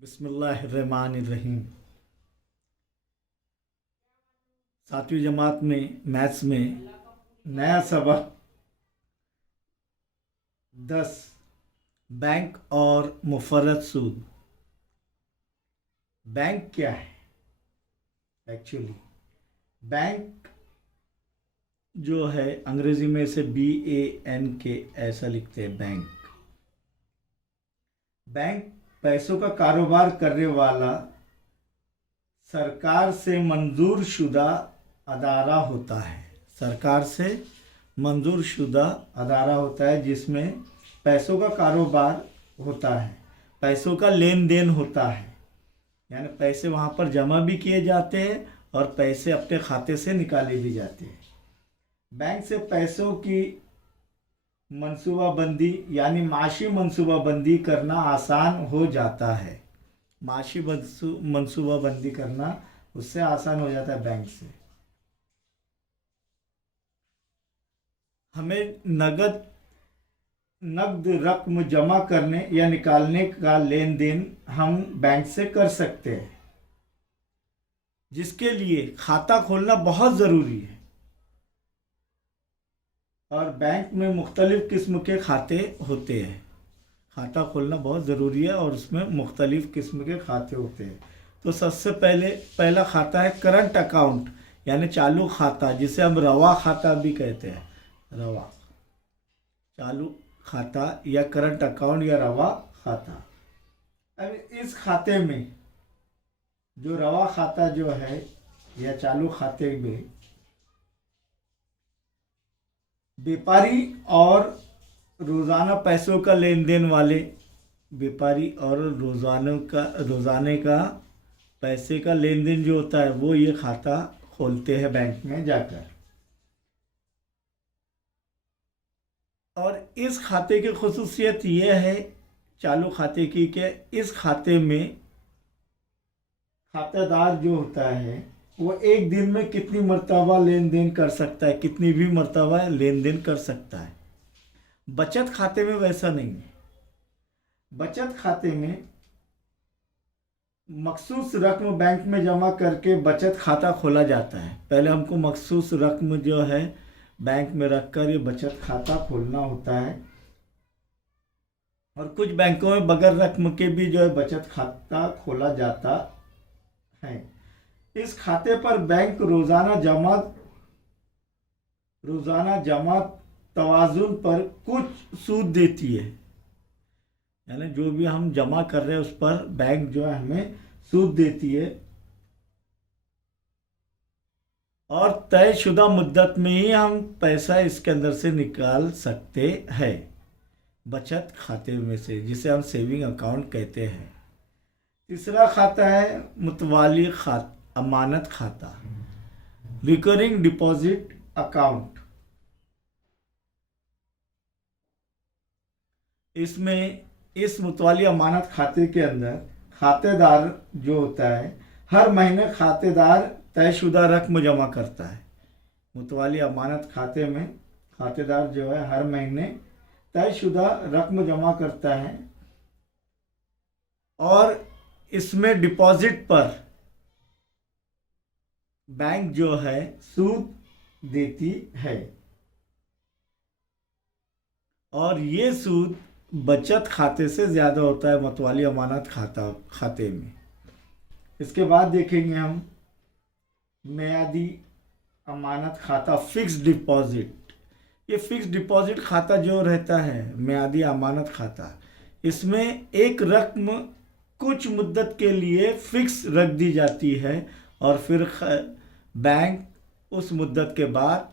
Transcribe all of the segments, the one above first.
बिस्मिल्लाहिर्रहमानिर्रहीम। 7वीं जमात में मैथ्स में नया सबक 10 बैंक और मुफर्रद सूद। बैंक क्या है? एक्चुअली बैंक जो है अंग्रेजी में इसे BANK ऐसा लिखते हैं। बैंक पैसों का कारोबार करने वाला सरकार से मंजूर शुदा अदारा होता है। सरकार से मंजूर शुदा अदारा होता है जिसमें पैसों का कारोबार होता है, पैसों का लेन देन होता है, यानी पैसे वहाँ पर जमा भी किए जाते हैं और पैसे अपने खाते से निकाले भी जाते हैं। बैंक से पैसों की मंसूबाबंदी यानी माशी मंसूबाबंदी करना आसान हो जाता है। माशी मंसूबाबंदी करना उससे आसान हो जाता है बैंक से। हमें नकद रकम जमा करने या निकालने का लेन देन हम बैंक से कर सकते हैं, जिसके लिए खाता खोलना बहुत ज़रूरी है। और बैंक में मुख्तलिफ़ किस्म के खाते होते हैं। खाता खोलना बहुत ज़रूरी है और उसमें मुख्तलिफ़ किस्म के खाते होते हैं। तो सबसे पहला खाता है करंट अकाउंट यानी चालू खाता, जिसे हम रवा खाता भी कहते हैं। रवा चालू खाता या करंट अकाउंट या रवा खाता। अब इस खाते में जो रवा खाता जो है या चालू खाते में व्यापारी और रोज़ाना पैसों का लेन देन वाले व्यापारी और रोज़ाने का पैसे का लेन देन जो होता है वो ये खाता खोलते हैं बैंक में जाकर। और इस खाते की खुसूसियत ये है चालू खाते की कि इस खाते में खातेदार जो होता है वो एक दिन में कितनी मर्तबा लेन देन कर सकता है, कितनी भी मर्तबा लेन देन कर सकता है। बचत खाते में वैसा नहीं है। बचत खाते में मखसूस रकम बैंक में जमा करके बचत खाता खोला जाता है। पहले हमको मखसूस रकम जो है बैंक में रखकर ये बचत खाता खोलना होता है। और कुछ बैंकों में बगैर रकम के भी जो है बचत खाता खोला जाता है। इस खाते पर बैंक रोज़ाना जमा तवाज़ुन पर कुछ सूद देती है, यानी जो भी हम जमा कर रहे हैं उस पर बैंक जो है हमें सूद देती है। और तयशुदा मुद्दत में ही हम पैसा इसके अंदर से निकाल सकते हैं, बचत खाते में से, जिसे हम सेविंग अकाउंट कहते हैं। तीसरा खाता है मुतवाली अमानत खाता, रिकरिंग डिपॉजिट अकाउंट। इसमें इस मुतवाली अमानत खाते के अंदर खातेदार जो होता है हर महीने खातेदार तयशुदा रकम जमा करता है। मुतवाली अमानत खाते में खातेदार जो है हर महीने तयशुदा रकम जमा करता है और इसमें डिपॉजिट पर बैंक जो है सूद देती है। और ये सूद बचत खाते से ज़्यादा होता है मुतवाली अमानत खाते में। इसके बाद देखेंगे हम मियादी अमानत खाता, फिक्स डिपॉजिट। ये फिक्स डिपॉजिट खाता जो रहता है मियादी अमानत खाता, इसमें एक रकम कुछ मुद्दत के लिए फिक्स रख दी जाती है और फिर बैंक उस मुद्दत के बाद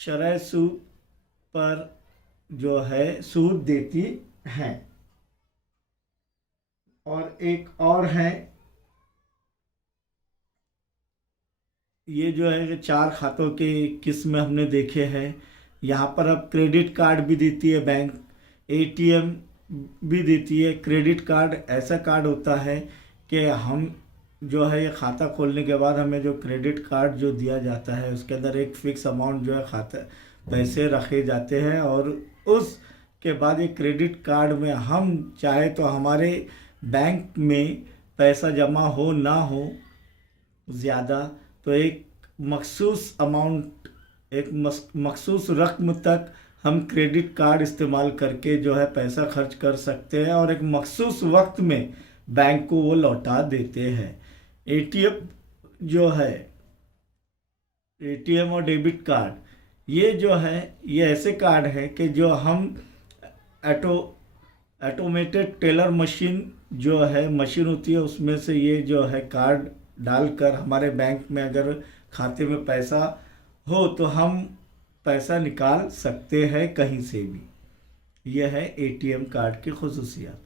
शरह सूद पर जो है सूद देती है। और एक और है, ये जो है कि 4 खातों के किस्म हमने देखे हैं। यहाँ पर अब क्रेडिट कार्ड भी देती है बैंक, ATM भी देती है। क्रेडिट कार्ड ऐसा कार्ड होता है कि हम जो है ये खाता खोलने के बाद हमें जो क्रेडिट कार्ड जो दिया जाता है उसके अंदर एक फ़िक्स अमाउंट जो है खाता पैसे रखे जाते हैं और उसके बाद ये क्रेडिट कार्ड में हम चाहे तो हमारे बैंक में पैसा जमा हो ना हो ज़्यादा, तो एक मखसूस अमाउंट, एक मखसूस रकम तक हम क्रेडिट कार्ड इस्तेमाल करके जो है पैसा खर्च कर सकते हैं और एक मखसूस वक्त में बैंक को वो लौटा देते हैं। एटीएम जो है, एटीएम और डेबिट कार्ड ये जो है, ये ऐसे कार्ड हैं कि जो हम ऑटोमेटेड टेलर मशीन जो है, मशीन होती है, उसमें से ये जो है कार्ड डालकर हमारे बैंक में अगर खाते में पैसा हो तो हम पैसा निकाल सकते हैं कहीं से भी। यह है एटीएम कार्ड की खुसूसियात।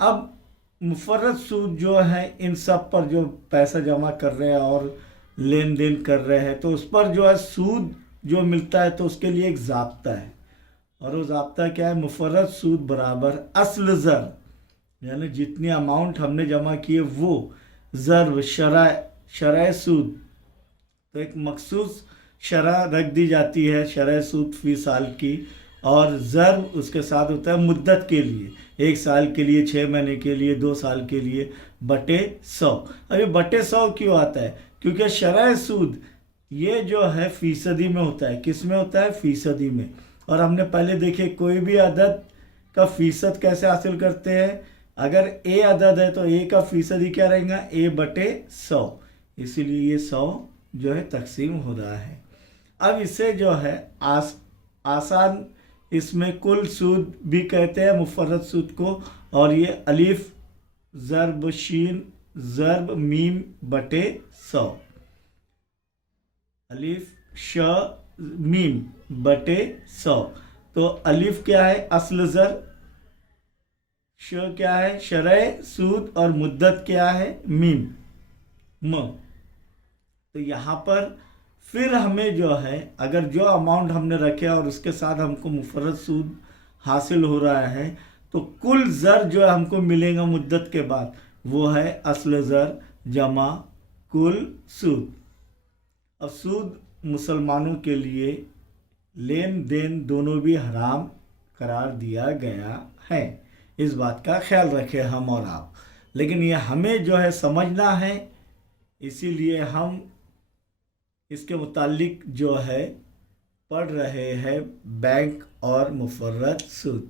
अब मुफर्रत सूद जो है, इन सब पर जो पैसा जमा कर रहे हैं और लेन देन कर रहे हैं, तो उस पर जो है सूद जो मिलता है तो उसके लिए एक ज़ाब्ता है, और वो ज़ाब्ता क्या है? मुफर्रत सूद बराबर अस्ल ज़र, यानी जितनी अमाउंट हमने जमा की है वो ज़र्ब शरह सूद, तो एक मखसूस शरह रख दी जाती है, शरह सूद फी साल की, और ज़र्ब उसके साथ होता है मुद्दत के लिए, 1 साल के लिए, 6 महीने के लिए, 2 साल के लिए, बटे 100। अब ये बटे 100 क्यों आता है? क्योंकि शरह सूद ये जो है फ़ीसदी में होता है। किस में होता है? फ़ीसदी में। और हमने पहले देखे कोई भी अदद का फ़ीसद कैसे हासिल करते हैं? अगर ए अदद है तो ए का फ़ीसदी क्या रहेगा? ए बटे 100, इसीलिए ये 100 जो है तकसीम हो रहा है। अब इसे जो है आसान, इसमें कुल सूद भी कहते हैं मुफर्रत सूद को, और ये अलिफ ज़र्ब शीन ज़र्ब मीम बटे 100, अलिफ श मीम बटे 100। तो अलिफ क्या है? अस्ल ज़र, श क्या है? शरह सूद, और मुद्दत क्या है? मीम म। तो यहाँ पर फिर हमें जो है, अगर जो अमाउंट हमने रखे और उसके साथ हमको मुफर्रत सूद हासिल हो रहा है, तो कुल ज़र जो है हमको मिलेगा मुद्दत के बाद, वो है अस्ल ज़र जमा कुल सूद। अब सूद मुसलमानों के लिए लेन देन दोनों भी हराम करार दिया गया है, इस बात का ख्याल रखें हम और आप। लेकिन ये हमें जो है समझना है, इसीलिए हम इसके मुतालिक जो है पढ़ रहे हैं बैंक और मुफर्रत सूद।